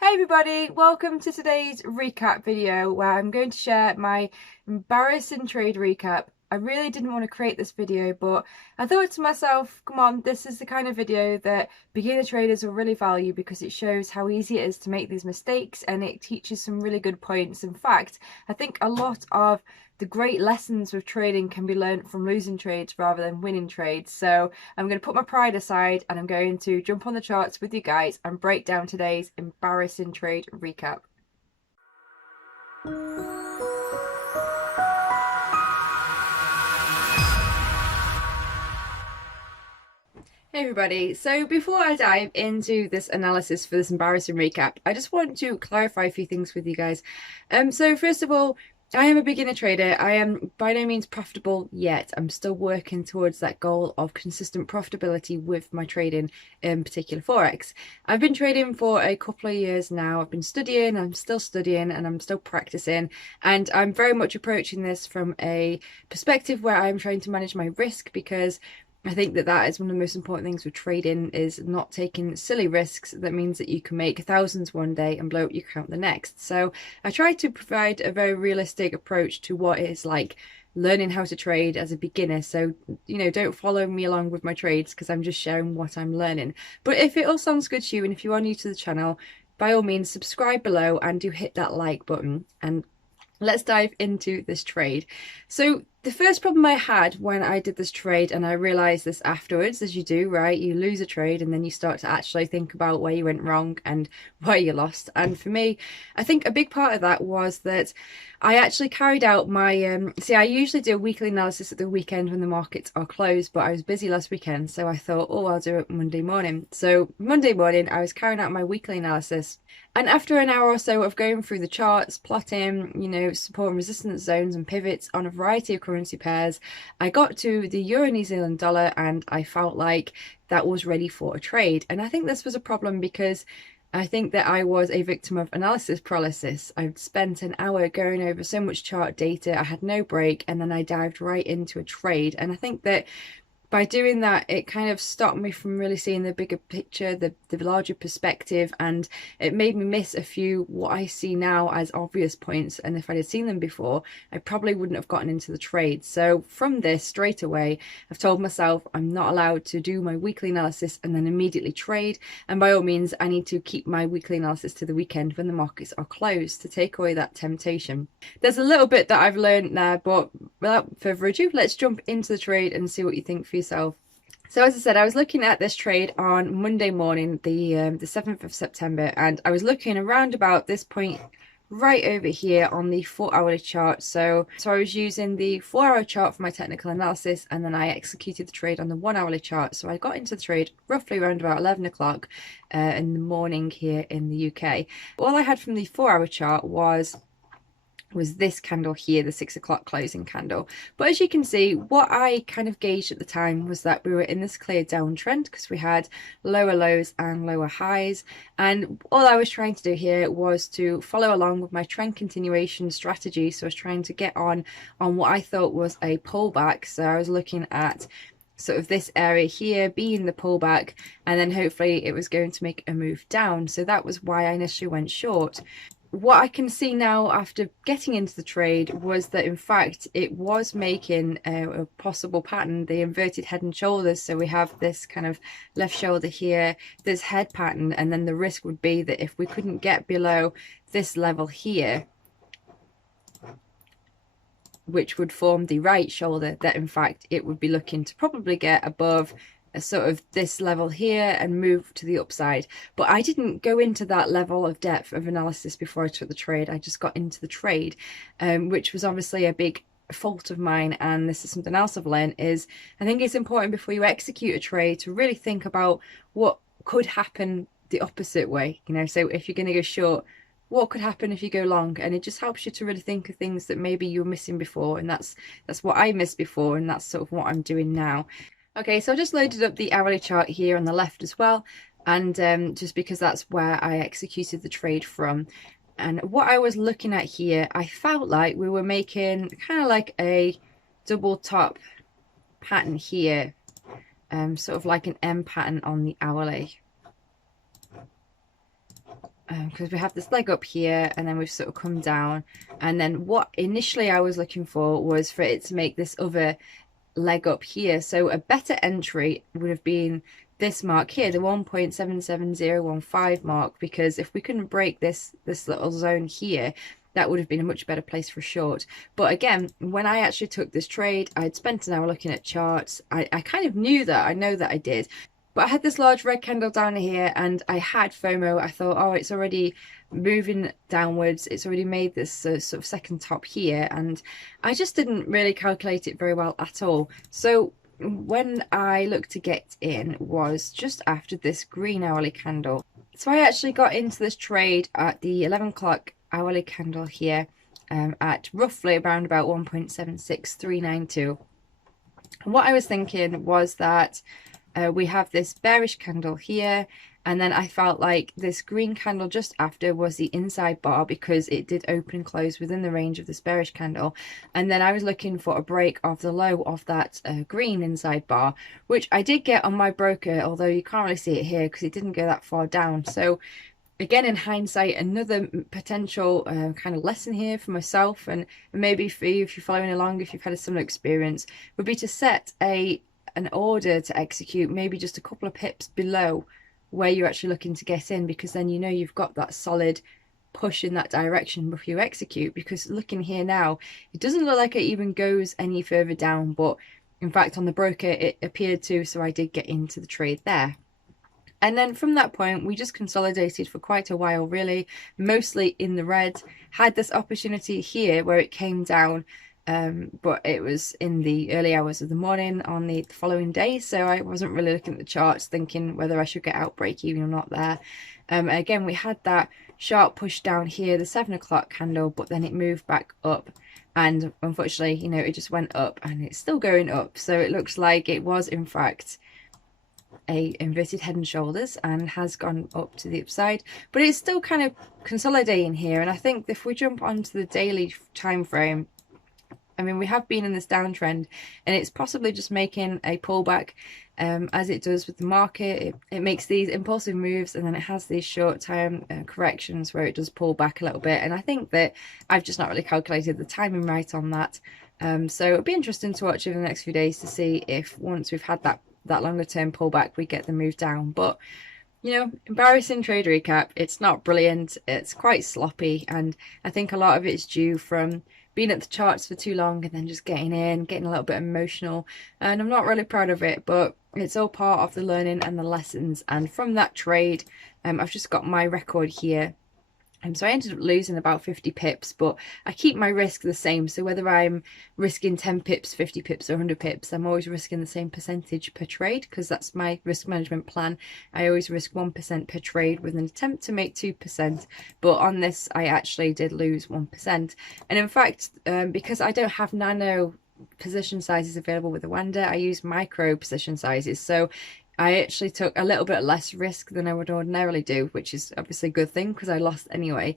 Hey everybody, welcome to today's recap video where I'm going to share my embarrassing trade recap. I really didn't want to create this video, but I thought to myself, come on, this is the kind of video that beginner traders will really value because it shows how easy it is to make these mistakes and it teaches some really good points. In fact, I think a lot of the great lessons with trading can be learned from losing trades rather than winning trades. So I'm going to put my pride aside and I'm going to jump on the charts with you guys and break down today's embarrassing trade recap. Hey everybody, so before I dive into this analysis for this embarrassing recap, I just want to clarify a few things with you guys. So first of all, I am a beginner trader. I am by no means profitable yet. I'm still working towards that goal of consistent profitability with my trading, in particular Forex. I've been trading for a couple of years now. I've been studying, I'm still studying, and I'm still practicing. And I'm very much approaching this from a perspective where I'm trying to manage my risk, because I think that is one of the most important things with trading, is not taking silly risks. That means that you can make thousands one day and blow up your account the next. So I try to provide a very realistic approach to what it is like learning how to trade as a beginner. So, don't follow me along with my trades because I'm just sharing what I'm learning. But if it all sounds good to you and if you are new to the channel, by all means, subscribe below and do hit that like button. And let's dive into this trade. So the first problem I had when I did this trade, and I realized this afterwards, as you do, right? You lose a trade and then you start to actually think about where you went wrong and where you lost. And for me, I think a big part of that was that I actually carried out my, I usually do a weekly analysis at the weekend when the markets are closed, but I was busy last weekend. So I thought, oh, I'll do it Monday morning. So Monday morning, I was carrying out my weekly analysis. And after an hour or so of going through the charts, plotting, support and resistance zones and pivots on a variety of currency pairs, I got to the Euro New Zealand dollar and I felt like that was ready for a trade. And I think this was a problem because I think that I was a victim of analysis paralysis. I'd spent an hour going over so much chart data, I had no break, and then I dived right into a trade. And I think that by doing that, it kind of stopped me from really seeing the bigger picture, the larger perspective, and it made me miss a few what I see now as obvious points. And if I'd have seen them before, I probably wouldn't have gotten into the trade. So from this, straight away, I've told myself I'm not allowed to do my weekly analysis and then immediately trade. And by all means, I need to keep my weekly analysis to the weekend when the markets are closed to take away that temptation. There's a little bit that I've learned there, but without further ado, let's jump into the trade and see what you think for yourself. So as I said, I was looking at this trade on Monday morning, the 7th of September, and I was looking around about this point right over here on the 4-hourly chart. So I was using the 4-hour chart for my technical analysis, and then I executed the trade on the 1-hourly chart. So I got into the trade roughly around about 11 o'clock in the morning here in the UK. All I had from the 4-hour chart was this candle here, the 6 o'clock closing candle. But as you can see, what I kind of gauged at the time was that we were in this clear downtrend because we had lower lows and lower highs. And all I was trying to do here was to follow along with my trend continuation strategy. So I was trying to get on what I thought was a pullback. So I was looking at sort of this area here being the pullback, and then hopefully it was going to make a move down. So that was why I initially went short. What I can see now after getting into the trade was that in fact it was making a possible pattern, the inverted head and shoulders. So we have this kind of left shoulder here, this head pattern, and then the risk would be that if we couldn't get below this level here, which would form the right shoulder, that in fact it would be looking to probably get above a sort of this level here and move to the upside. But I didn't go into that level of depth of analysis before I took the trade. I just got into the trade, which was obviously a big fault of mine. And this is something else I've learned, is I think it's important before you execute a trade to really think about what could happen the opposite way. So if you're going to go short, what could happen if you go long? And it just helps you to really think of things that maybe you were missing before. And that's what I missed before, and that's sort of what I'm doing now. Okay, so I just loaded up the hourly chart here on the left as well, and just because that's where I executed the trade from. And what I was looking at here, I felt like we were making kind of like a double top pattern here, sort of like an M pattern on the hourly. because we have this leg up here and then we've sort of come down, and then what initially I was looking for was for it to make this other leg up here. So a better entry would have been this mark here, the 1.77015 mark, because if we couldn't break this little zone here, that would have been a much better place for a short. But again, when I actually took this trade, I'd spent an hour looking at charts. I kind of knew that, I know that I did. But I had this large red candle down here and I had FOMO. I thought, oh, it's already moving downwards. It's already made this sort of second top here. And I just didn't really calculate it very well at all. So when I looked to get in was just after this green hourly candle. So I actually got into this trade at the 11 o'clock hourly candle here at roughly around about 1.76392. And what I was thinking was that we have this bearish candle here, and then I felt like this green candle just after was the inside bar because it did open and close within the range of this bearish candle. And then I was looking for a break of the low of that green inside bar, which I did get on my broker, although you can't really see it here because it didn't go that far down. So again, in hindsight, another potential kind of lesson here for myself, and maybe for you if you're following along, if you've had a similar experience, would be to set an order to execute maybe just a couple of pips below where you're actually looking to get in, because then you know you've got that solid push in that direction before you execute. Because looking here now, it doesn't look like it even goes any further down, but in fact on the broker it appeared to, so I did get into the trade there. And then from that point, we just consolidated for quite a while, really, mostly in the red. Had this opportunity here where it came down, but it was in the early hours of the morning on the following day, so I wasn't really looking at the charts thinking whether I should get out break even or not there. Again, we had that sharp push down here, the 7 o'clock candle, but then it moved back up, and unfortunately, you know, it just went up and it's still going up. So it looks like it was in fact a inverted head and shoulders and has gone up to the upside, but it's still kind of consolidating here. And I think if we jump onto the daily time frame, I mean, we have been in this downtrend and it's possibly just making a pullback, as it does with the market. It makes these impulsive moves and then it has these short time corrections where it does pull back a little bit. And I think that I've just not really calculated the timing right on that. So it'll be interesting to watch over the next few days to see if once we've had that longer term pullback, we get the move down. But you know, embarrassing trade recap. It's not brilliant. It's quite sloppy, and I think a lot of it's due from being at the charts for too long and then just getting a little bit emotional, and I'm not really proud of it, but it's all part of the learning and the lessons. And from that trade, I've just got my record here. So I ended up losing about 50 pips, but I keep my risk the same. So whether I'm risking 10 pips, 50 pips or 100 pips, I'm always risking the same percentage per trade, because that's my risk management plan. I always risk 1% per trade with an attempt to make 2%. But on this, I actually did lose 1%. And in fact, because I don't have nano position sizes available with the Wanda, I use micro position sizes. So I actually took a little bit less risk than I would ordinarily do, which is obviously a good thing because I lost anyway.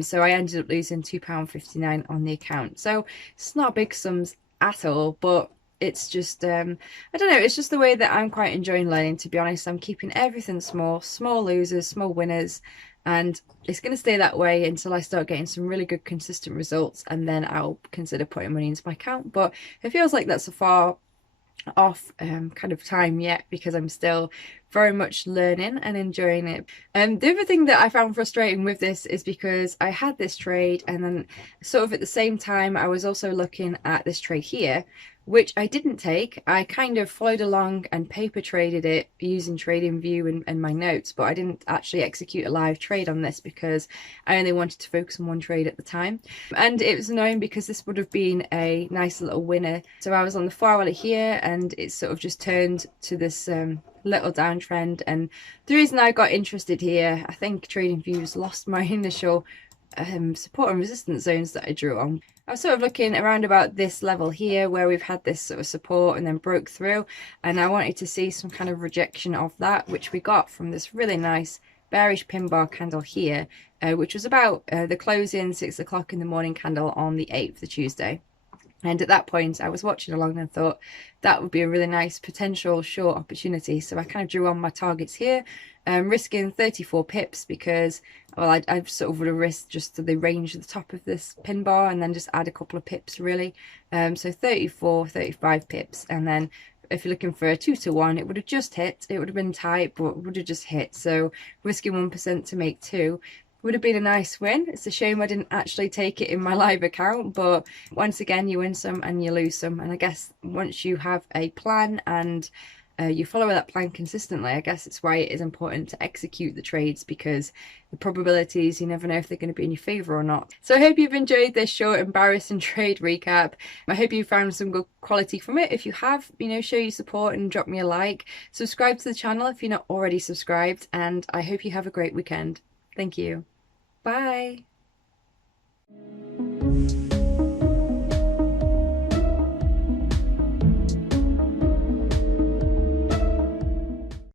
So I ended up losing £2.59 on the account. So it's not big sums at all, but it's just, I don't know, it's just the way that I'm quite enjoying learning, to be honest. I'm keeping everything small losers, small winners, and it's going to stay that way until I start getting some really good consistent results, and then I'll consider putting money into my account. But it feels like that's a far off kind of time yet, because I'm still very much learning and enjoying it. The other thing that I found frustrating with this is because I had this trade and then sort of at the same time I was also looking at this trade here, which I didn't take. I kind of followed along and paper traded it using TradingView and my notes, but I didn't actually execute a live trade on this because I only wanted to focus on one trade at the time. And it was annoying because this would have been a nice little winner. So I was on the 4-hourly here and it sort of just turned to this little downtrend. And the reason I got interested here, I think TradingView's lost my initial support and resistance zones that I drew on. I was sort of looking around about this level here where we've had this sort of support and then broke through, and I wanted to see some kind of rejection of that, which we got from this really nice bearish pin bar candle here, which was about the closing 6 o'clock in the morning candle on the 8th, the Tuesday. And at that point, I was watching along and thought that would be a really nice potential short opportunity. So I kind of drew on my targets here, risking 34 pips because, well, I sort of would have risked just to the range of the top of this pin bar and then just add a couple of pips really. So 34, 35 pips. And then if you're looking for a 2-to-1, it would have just hit. It would have been tight, but it would have just hit. So risking 1% to make 2 would have been a nice win. It's a shame I didn't actually take it in my live account, but once again, you win some and you lose some. And I guess once you have a plan and you follow that plan consistently, I guess it's why it is important to execute the trades, because the probabilities, you never know if they're going to be in your favor or not. So I hope you've enjoyed this short embarrassing trade recap. I hope you found some good quality from it. If you have, show your support and drop me a like. Subscribe to the channel if you're not already subscribed, and I hope you have a great weekend. Thank you. Bye.